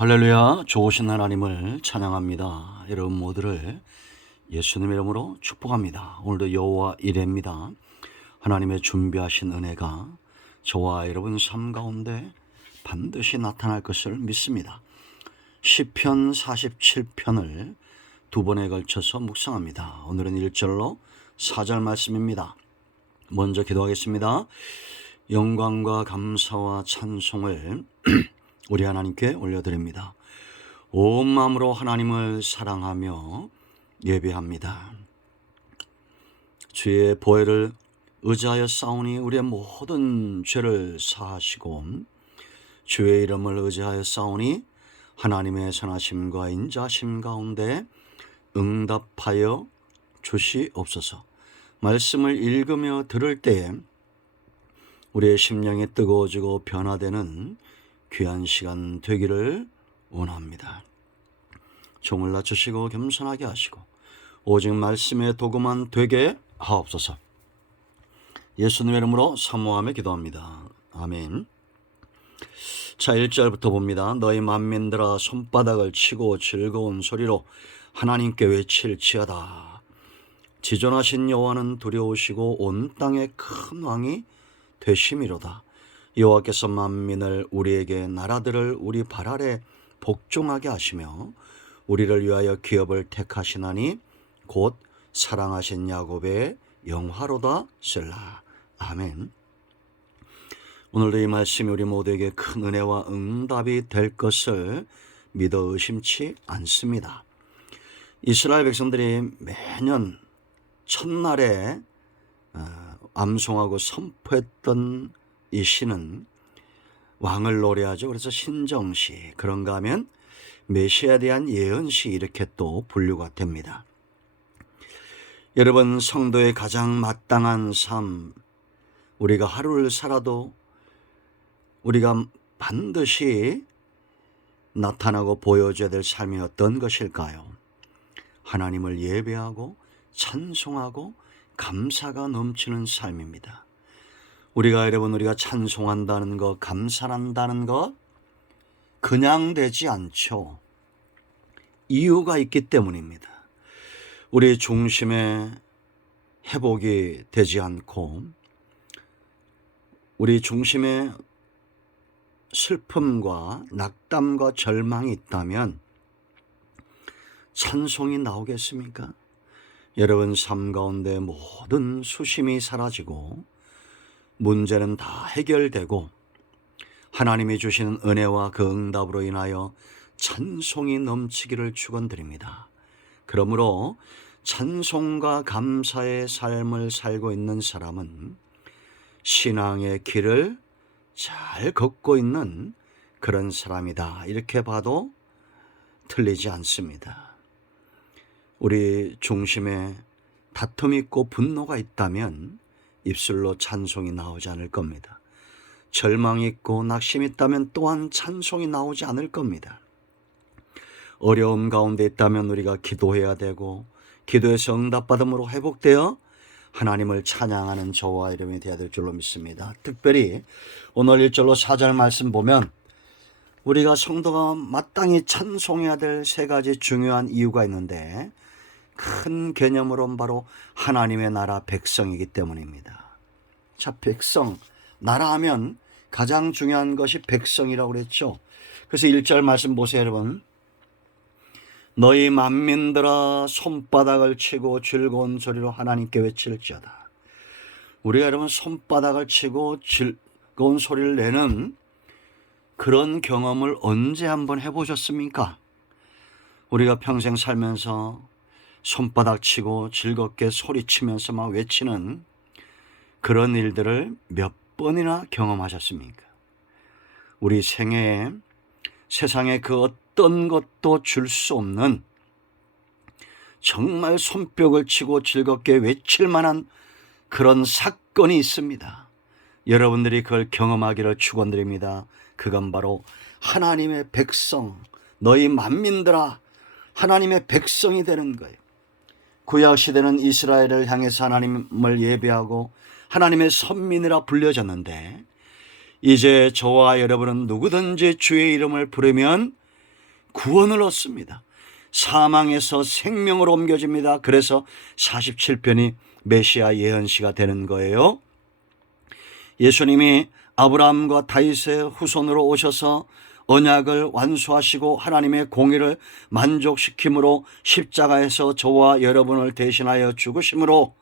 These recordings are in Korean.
할렐루야. 좋으신 하나님을 찬양합니다. 여러분 모두를 예수님의 이름으로 축복합니다. 오늘도 여호와 이레입니다. 하나님의 준비하신 은혜가 저와 여러분 삶 가운데 반드시 나타날 것을 믿습니다. 시편 47편을 두 번에 걸쳐서 묵상합니다. 오늘은 1절로 4절 말씀입니다. 먼저 기도하겠습니다. 영광과 감사와 찬송을 우리 하나님께 올려드립니다. 온 마음으로 하나님을 사랑하며 예배합니다. 주의 보혜를 의지하여 싸우니 우리의 모든 죄를 사하시고, 주의 이름을 의지하여 싸우니 하나님의 선하심과 인자심 가운데 응답하여 주시옵소서. 말씀을 읽으며 들을 때에 우리의 심령이 뜨거워지고 변화되는 귀한 시간 되기를 원합니다. 종을 낮추시고 겸손하게 하시고 오직 말씀의 도구만 되게 하옵소서. 예수님의 이름으로 사모하며 기도합니다. 아멘. 자, 1절부터 봅니다. 너희 만민들아 손바닥을 치고 즐거운 소리로 하나님께 외칠지어다. 지존하신 여호와는 두려우시고 온 땅의 큰 왕이 되심이로다. 여호와께서 만민을 우리에게 나라들을 우리 발 아래 복종하게 하시며 우리를 위하여 기업을 택하시나니 곧 사랑하신 야곱의 영화로다. 셀라. 아멘. 오늘도 이 말씀이 우리 모두에게 큰 은혜와 응답이 될 것을 믿어 의심치 않습니다. 이스라엘 백성들이 매년 첫날에 암송하고 선포했던 이 시는 왕을 노래하죠. 그래서 신정시, 그런가 하면 메시아에 대한 예언시, 이렇게 또 분류가 됩니다. 여러분, 성도의 가장 마땅한 삶, 우리가 하루를 살아도 우리가 반드시 나타나고 보여줘야 될 삶이 어떤 것일까요? 하나님을 예배하고 찬송하고 감사가 넘치는 삶입니다. 우리가 찬송한다는 것, 감사한다는 것 그냥 되지 않죠. 이유가 있기 때문입니다. 우리 중심에 회복이 되지 않고 우리 중심에 슬픔과 낙담과 절망이 있다면 찬송이 나오겠습니까? 여러분 삶 가운데 모든 수심이 사라지고 문제는 다 해결되고 하나님이 주시는 은혜와 그 응답으로 인하여 찬송이 넘치기를 축원드립니다. 그러므로 찬송과 감사의 삶을 살고 있는 사람은 신앙의 길을 잘 걷고 있는 그런 사람이다, 이렇게 봐도 틀리지 않습니다. 우리 중심에 다툼이 있고 분노가 있다면 입술로 찬송이 나오지 않을 겁니다. 절망이 있고 낙심이 있다면 또한 찬송이 나오지 않을 겁니다. 어려움 가운데 있다면 우리가 기도해야 되고 기도에서 응답받음으로 회복되어 하나님을 찬양하는 저와 이름이 되어야 될 줄로 믿습니다. 특별히 오늘 1절로 4절 말씀 보면 우리가 성도가 마땅히 찬송해야 될 세 가지 중요한 이유가 있는데 큰 개념으로는 바로 하나님의 나라 백성이기 때문입니다. 자, 백성, 나라 하면 가장 중요한 것이 백성이라고 그랬죠. 그래서 1절 말씀 보세요, 여러분. 너희 만민들아 손바닥을 치고 즐거운 소리로 하나님께 외칠지어다. 우리가 여러분 손바닥을 치고 즐거운 소리를 내는 그런 경험을 언제 한번 해보셨습니까? 우리가 평생 살면서 손바닥 치고 즐겁게 소리치면서 막 외치는 그런 일들을 몇 번이나 경험하셨습니까? 우리 생애에 세상에 그 어떤 것도 줄 수 없는 정말 손뼉을 치고 즐겁게 외칠 만한 그런 사건이 있습니다. 여러분들이 그걸 경험하기를 축원드립니다. 그건 바로 하나님의 백성, 너희 만민들아 하나님의 백성이 되는 거예요. 구약시대는 이스라엘을 향해서 하나님을 예배하고 하나님의 선민이라 불려졌는데 이제 저와 여러분은 누구든지 주의 이름을 부르면 구원을 얻습니다. 사망에서 생명으로 옮겨집니다. 그래서 47편이 메시아 예언시가 되는 거예요. 예수님이 아브라함과 다윗의 후손으로 오셔서 언약을 완수하시고 하나님의 공의를 만족시킴으로 십자가에서 저와 여러분을 대신하여 죽으심으로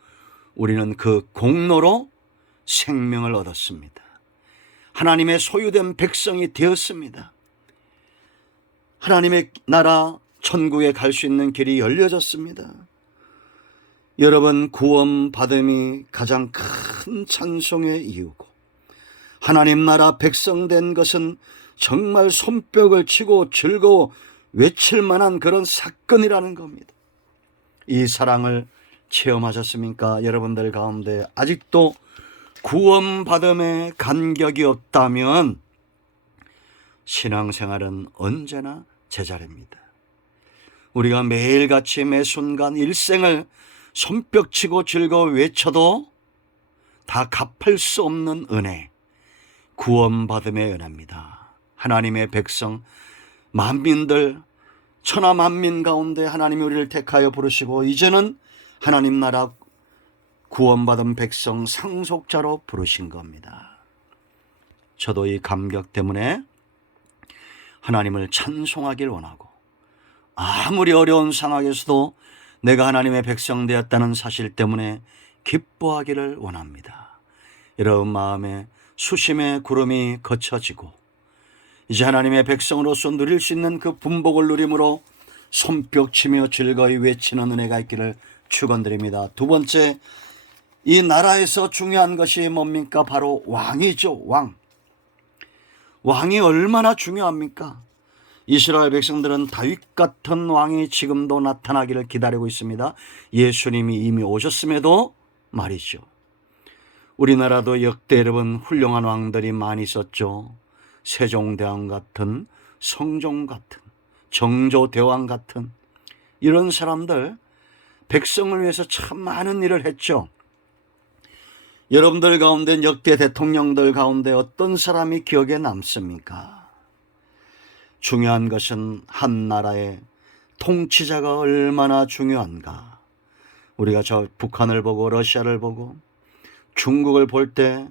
우리는 그 공로로 생명을 얻었습니다. 하나님의 소유된 백성이 되었습니다. 하나님의 나라 천국에 갈 수 있는 길이 열려졌습니다. 여러분, 구원받음이 가장 큰 찬송의 이유고 하나님 나라 백성 된 것은 정말 손뼉을 치고 즐거워 외칠 만한 그런 사건이라는 겁니다. 이 사랑을 체험하셨습니까? 여러분들 가운데 아직도 구원받음에 간격이 없다면 신앙생활은 언제나 제자리입니다. 우리가 매일같이 매 순간 일생을 손뼉치고 즐거워 외쳐도 다 갚을 수 없는 은혜, 구원받음의 은혜입니다. 하나님의 백성, 만민들, 천하 만민 가운데 하나님이 우리를 택하여 부르시고 이제는 하나님 나라 구원받은 백성 상속자로 부르신 겁니다. 저도 이 감격 때문에 하나님을 찬송하길 원하고 아무리 어려운 상황에서도 내가 하나님의 백성 되었다는 사실 때문에 기뻐하기를 원합니다. 여러분 마음에 수심의 구름이 걷혀지고 이제 하나님의 백성으로서 누릴 수 있는 그 분복을 누림으로 손뼉치며 즐거이 외치는 은혜가 있기를 축원드립니다. 두 번째, 이 나라에서 중요한 것이 뭡니까? 바로 왕이죠. 왕이 얼마나 중요합니까? 이스라엘 백성들은 다윗 같은 왕이 지금도 나타나기를 기다리고 있습니다. 예수님이 이미 오셨음에도 말이죠. 우리나라도 역대 여러분 훌륭한 왕들이 많이 있었죠. 세종대왕 같은, 성종 같은, 정조대왕 같은 이런 사람들 백성을 위해서 참 많은 일을 했죠. 여러분들 가운데 역대 대통령들 가운데 어떤 사람이 기억에 남습니까? 중요한 것은 한 나라의 통치자가 얼마나 중요한가. 우리가 저 북한을 보고 러시아를 보고 중국을 볼 때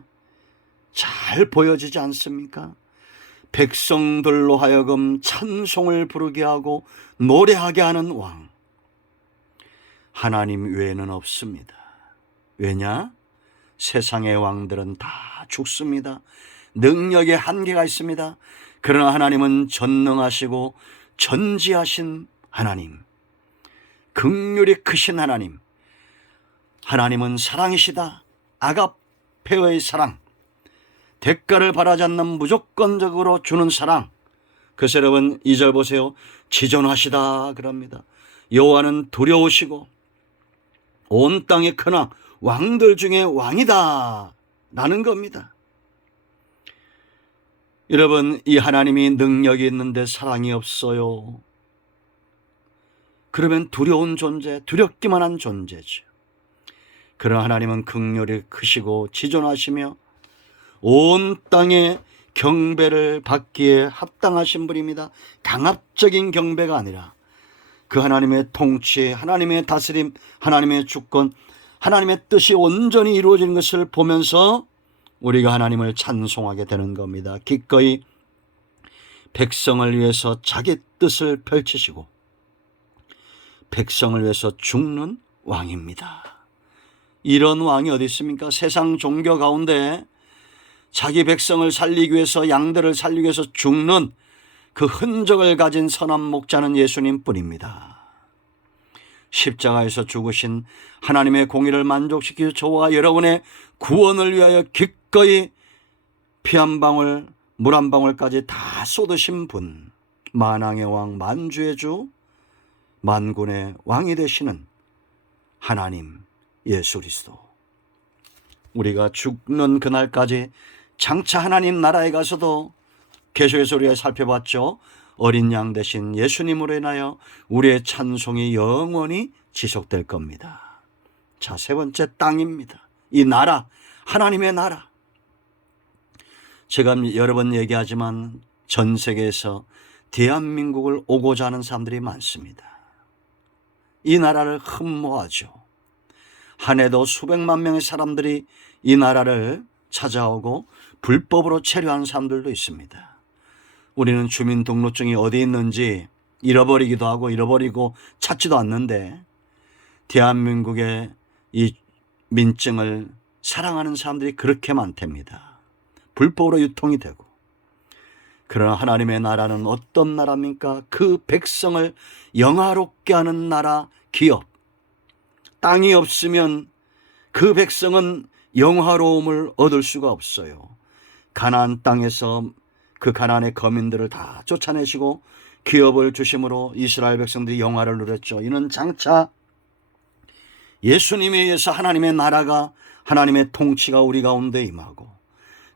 잘 보여지지 않습니까? 백성들로 하여금 찬송을 부르게 하고 노래하게 하는 왕. 하나님 외에는 없습니다. 왜냐? 세상의 왕들은 다 죽습니다. 능력에 한계가 있습니다. 그러나 하나님은 전능하시고 전지하신 하나님, 긍휼이 크신 하나님, 하나님은 사랑이시다. 아가페의 사랑, 대가를 바라지 않는 무조건적으로 주는 사랑. 그래서 여러분 2절 보세요. 지존하시다 그럽니다. 여호와는 두려우시고 온 땅의 큰 왕, 왕들 중에 왕이다 라는 겁니다. 여러분, 이 하나님이 능력이 있는데 사랑이 없어요. 그러면 두려운 존재, 두렵기만 한 존재죠. 그러나 하나님은 긍휼이 크시고 지존하시며 온 땅에 경배를 받기에 합당하신 분입니다. 강압적인 경배가 아니라 그 하나님의 통치, 하나님의 다스림, 하나님의 주권, 하나님의 뜻이 온전히 이루어지는 것을 보면서 우리가 하나님을 찬송하게 되는 겁니다. 기꺼이 백성을 위해서 자기 뜻을 펼치시고 백성을 위해서 죽는 왕입니다. 이런 왕이 어디 있습니까? 세상 종교 가운데 자기 백성을 살리기 위해서, 양들을 살리기 위해서 죽는 그 흔적을 가진 선한 목자는 예수님 뿐입니다. 십자가에서 죽으신 하나님의 공의를 만족시키고 저와 여러분의 구원을 위하여 기꺼이 피 한 방울, 물 한 방울까지 다 쏟으신 분, 만왕의 왕, 만주의 주, 만군의 왕이 되시는 하나님 예수 그리스도. 우리가 죽는 그날까지 장차 하나님 나라에 가서도 계속해서 우리가 살펴봤죠. 어린 양 대신 예수님으로 인하여 우리의 찬송이 영원히 지속될 겁니다. 자, 세 번째 땅입니다. 이 나라, 하나님의 나라. 제가 여러 번 얘기하지만 전 세계에서 대한민국을 오고자 하는 사람들이 많습니다. 이 나라를 흠모하죠. 한 해도 수백만 명의 사람들이 이 나라를 찾아오고 불법으로 체류하는 사람들도 있습니다. 우리는 주민등록증이 어디 있는지 잃어버리기도 하고 잃어버리고 찾지도 않는데 대한민국의 이 민증을 사랑하는 사람들이 그렇게 많답니다. 불법으로 유통이 되고. 그러나 하나님의 나라는 어떤 나라입니까? 그 백성을 영화롭게 하는 나라, 기업. 땅이 없으면 그 백성은 영화로움을 얻을 수가 없어요. 가나안 땅에서 그 가나안의 거민들을 다 쫓아내시고 기업을 주심으로 이스라엘 백성들이 영화를 누렸죠. 이는 장차 예수님에 의해서 하나님의 나라가, 하나님의 통치가 우리 가운데 임하고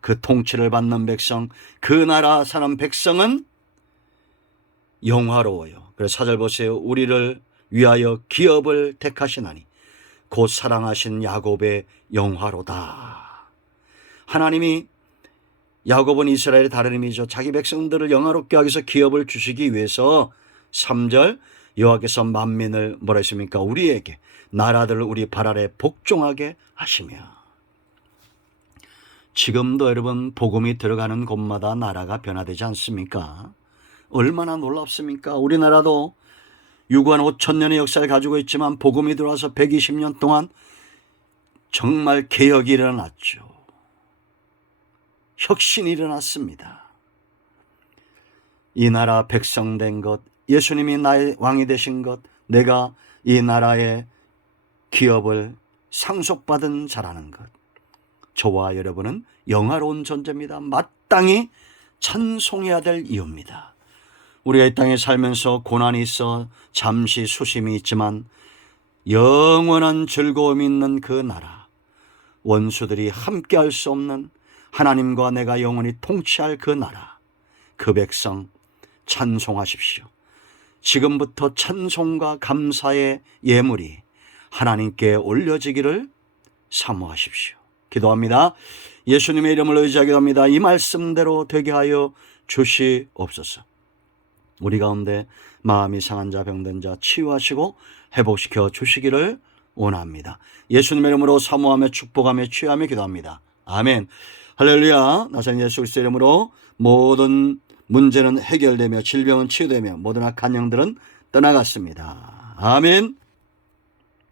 그 통치를 받는 백성, 그 나라 사람 백성은 영화로워요. 그래서 4절 보세요. 우리를 위하여 기업을 택하시나니 곧 사랑하신 야곱의 영화로다. 하나님이, 야곱은 이스라엘의 다른 이름이죠. 자기 백성들을 영화롭게 하기 위해서 기업을 주시기 위해서 3절 여호와께서 만민을 뭐라 했습니까? 우리에게 나라들을 우리 발 아래 복종하게 하시며. 지금도 여러분 복음이 들어가는 곳마다 나라가 변화되지 않습니까? 얼마나 놀랍습니까? 우리나라도 유구한 5,000년의 역사를 가지고 있지만 복음이 들어와서 120년 동안 정말 개혁이 일어났죠. 혁신이 일어났습니다. 이 나라 백성된 것, 예수님이 나의 왕이 되신 것, 내가 이 나라의 기업을 상속받은 자라는 것, 저와 여러분은 영화로운 존재입니다. 마땅히 찬송해야 될 이유입니다. 우리가 이 땅에 살면서 고난이 있어 잠시 수심이 있지만 영원한 즐거움이 있는 그 나라, 원수들이 함께할 수 없는 하나님과 내가 영원히 통치할 그 나라, 그 백성 찬송하십시오. 지금부터 찬송과 감사의 예물이 하나님께 올려지기를 사모하십시오. 기도합니다. 예수님의 이름을 의지하게 기도합니다. 이 말씀대로 되게 하여 주시옵소서. 우리 가운데 마음이 상한 자, 병든 자 치유하시고 회복시켜 주시기를 원합니다. 예수님의 이름으로 사모하며 축복하며 취하며 기도합니다. 아멘. 할렐루야. 나사렛 예수 그리스도의 이름으로 모든 문제는 해결되며 질병은 치유되며 모든 악한 영들은 떠나갔습니다. 아멘.